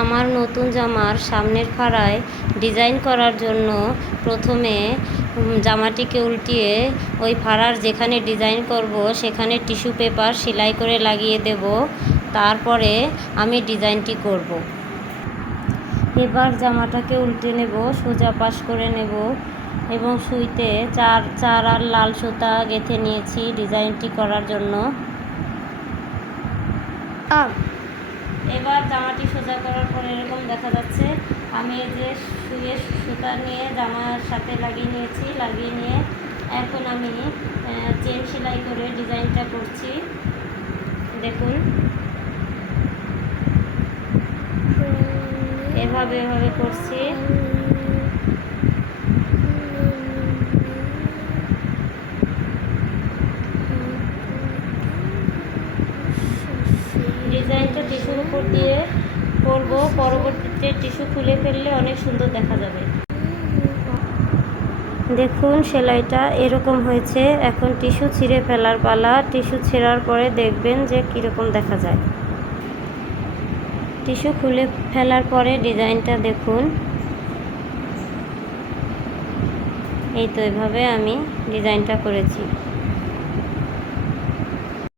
আমার নতুন জামার সামনের ফাড়ায় ডিজাইন করার জন্য প্রথমে জামাটিকে উল্টিয়ে ওই ফাড়ার যেখানে ডিজাইন করব সেখানে টিস্যু পেপার সেলাই করে লাগিয়ে দেব। তারপরে আমি ডিজাইনটি করব। এবার জামাটাকে উল্টে নেব, সোজা পাশ করে নেব এবং সুইতে চার আর লাল সুতা গেঁথে নিয়েছি ডিজাইনটি করার জন্য। এবার জামাটি সোজা করার পর এরকম দেখা যাচ্ছে। আমি এই যে সুইয়ের সুতা নিয়ে জামার সাথে লাগিয়ে নিয়েছি, লাগিয়ে নিয়ে এখন আমি চেন সেলাই করে ডিজাইনটা করছি। দেখুন এভাবে করছি। ডিজাইনটা টিস্যুর উপর দিয়ে করব, পরবর্তীতে টিস্যু খুলে ফেললে অনেক সুন্দর দেখা যাবে। দেখুন সেলাইটা এরকম হয়েছে। এখন টিস্যু ছিঁড়ে ফেলার পালা। টিস্যু ছেঁড়ার পরে দেখবেন যে কীরকম দেখা যায়। টিস্যু খুলে ফেলার পরে ডিজাইনটা দেখুন। এই তো এভাবে আমি ডিজাইনটা করেছি।